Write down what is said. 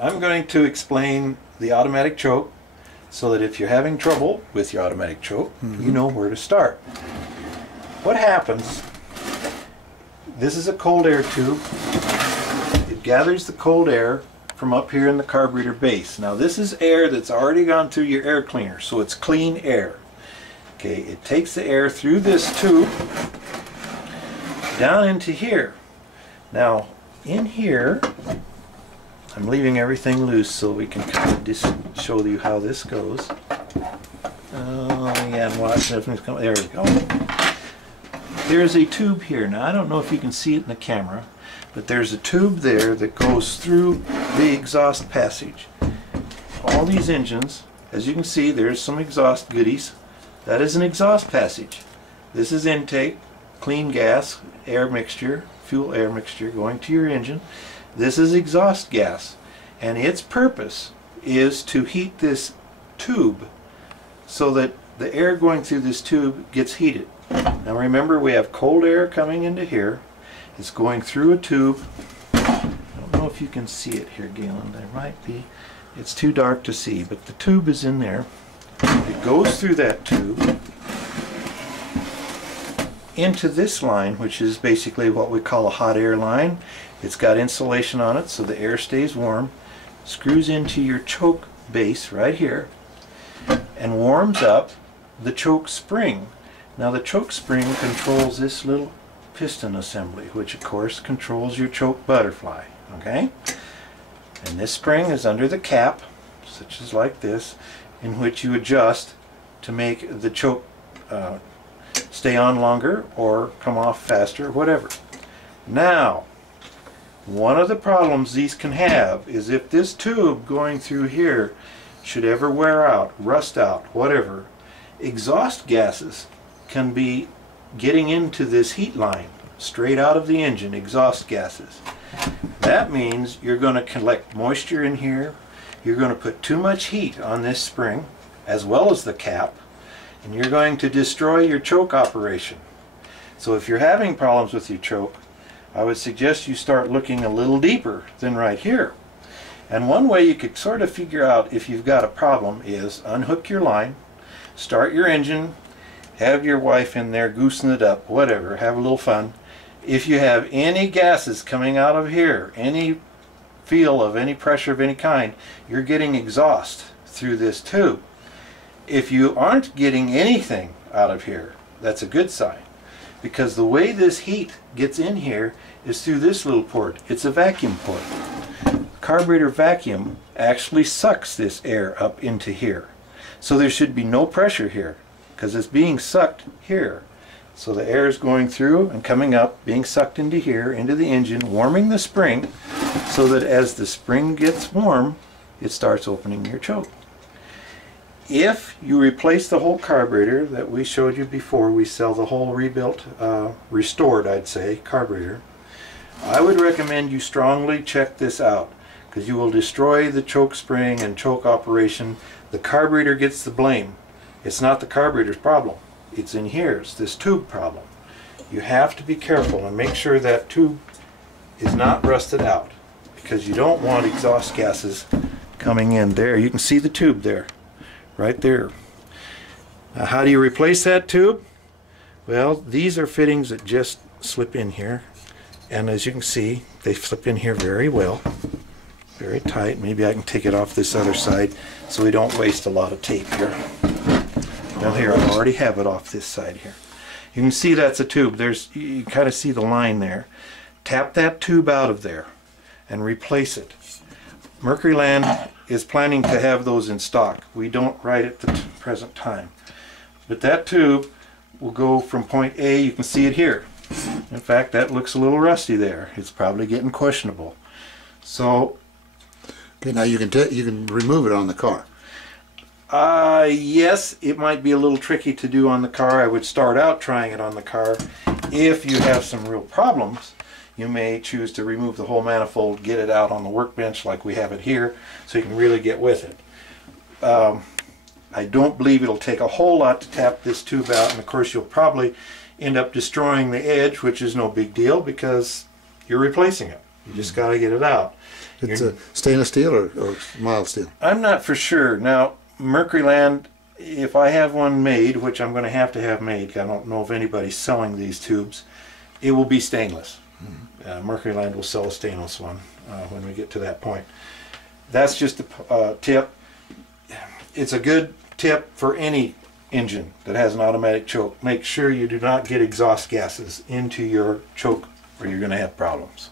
I'm going to explain the automatic choke so that if you're having trouble with your automatic choke, you know where to start. What happens, this is a cold air tube. It gathers the cold air from up here in the carburetor base. Now this is air that's already gone through your air cleaner, so it's clean air. Okay, it takes the air through this tube down into here. Now in here, I'm leaving everything loose so we can kind of just show you how this goes. Oh yeah, and watch, everything's coming. There we go. There's a tube here. Now I don't know if you can see it in the camera, but there's a tube there that goes through the exhaust passage. All these engines, as you can see, there's some exhaust goodies. That is an exhaust passage. This is intake, clean gas, air mixture, fuel air mixture going to your engine. This is exhaust gas, and its purpose is to heat this tube so that the air going through this tube gets heated. Now remember, we have cold air coming into here. It's going through a tube. I don't know if you can see it here, Galen. There might be. It's too dark to see, but the tube is in there. It goes through that tube into this line, which is basically what we call a hot air line. It's got insulation on it so the air stays warm. Screws into your choke base right here and warms up the choke spring. Now the choke spring controls this little piston assembly, which of course controls your choke butterfly. Okay? And this spring is under the cap, such as like this, in which you adjust to make the choke stay on longer or come off faster, whatever. Now, one of the problems these can have is if this tube going through here should ever wear out, rust out, whatever, exhaust gases can be getting into this heat line straight out of the engine, exhaust gases. That means you're going to collect moisture in here, you're going to put too much heat on this spring as well as the cap, and you're going to destroy your choke operation. So if you're having problems with your choke, I would suggest you start looking a little deeper than right here. And one way you could sort of figure out if you've got a problem is unhook your line, start your engine, have your wife in there goosing it up, whatever, have a little fun. If you have any gases coming out of here, any feel of any pressure of any kind, you're getting exhaust through this tube. If you aren't getting anything out of here, that's a good sign, because the way this heat gets in here is through this little port. It's a vacuum port. Carburetor vacuum actually sucks this air up into here. So there should be no pressure here because it's being sucked here. So the air is going through and coming up, being sucked into here, into the engine, warming the spring, so that as the spring gets warm, it starts opening your choke. If you replace the whole carburetor that we showed you before, we sell the whole rebuilt, restored, I'd say, carburetor, I would recommend you strongly check this out, because you will destroy the choke spring and choke operation. The carburetor gets the blame. It's not the carburetor's problem. It's in here. It's this tube problem. You have to be careful and make sure that tube is not rusted out, because you don't want exhaust gases coming in there. You can see the tube there, right there. Now, how do you replace that tube? Well, these are fittings that just slip in here, and as you can see, they slip in here very well, very tight. Maybe I can take it off this other side so we don't waste a lot of tape here. Now here, I already have it off this side here. You can see that's a tube. You kind of see the line there. Tap that tube out of there and replace it. Mercuryland is planning to have those in stock. We don't right at the present time. But that tube will go from point A, you can see it here. In fact, that looks a little rusty there. It's probably getting questionable. So, okay, now you can remove it on the car. Yes, it might be a little tricky to do on the car. I would start out trying it on the car. If you have some real problems, you may choose to remove the whole manifold, get it out on the workbench like we have it here, so you can really get with it. I don't believe it'll take a whole lot to tap this tube out, and of course you'll probably end up destroying the edge, which is no big deal because you're replacing it. You just got to get it out. It's a stainless steel or mild steel? I'm not for sure. Now, Mercuryland, if I have one made, which I'm going to have made, I don't know if anybody's selling these tubes, it will be stainless. Mercuryland will sell a stainless one when we get to that point. That's just a tip. It's a good tip for any engine that has an automatic choke. Make sure you do not get exhaust gases into your choke or you're going to have problems.